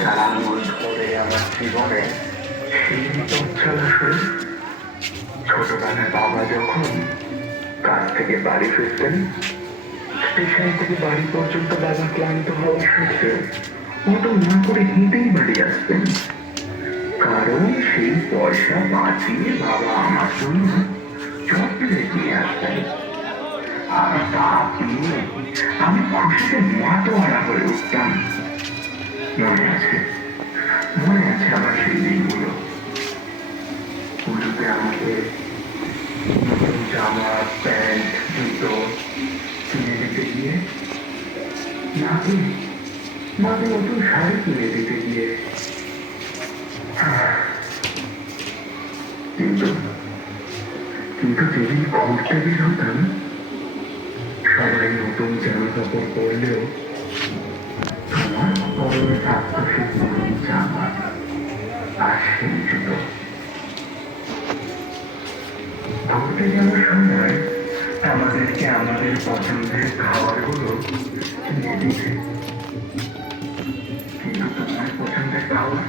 যারা মূল ধরে আমার জীবনে সেই পথ চলা শুরু। ছোটবেলায় বাবা যখন কাজ থেকে বাড়ি ফিরতেন, স্টেশন থেকে বাড়ি পর্যন্ত বাবা ক্লান্ত হওয়া সত্ত্বেও অটো না করে হেঁটেই বাড়ি আসতেন। কারণ সেই পয়সা বাঁচিয়ে বাবা আমার জন্য চকলেট নিয়ে আসতেন। আর তা পেয়ে আমি খুশিতে মাতোয়ারা হয়ে উঠতাম। মনে আছে, মনে আছে আমার সেই দিনগুলো। পুজোতে আমাকে নতুন জামা, প্যান্ট, জুতো কিনে দিতে গিয়ে, মাকে মাকে নতুন শাড়ি কিনে দিতে গিয়ে, কিন্তু কিন্তু যেদিন ঘুরতে বের হতাম, সবাই নতুন জামা কাপড় পরলেও আমার পরনে থাকতো সেই পুরনো জামা আর সেই জুতো। ঘুরতে যাওয়ার সময় আমাদেরকে আমাদের পছন্দের খাবারগুলো কিনে দিতে, কিন্তু তোমার পছন্দের খাবার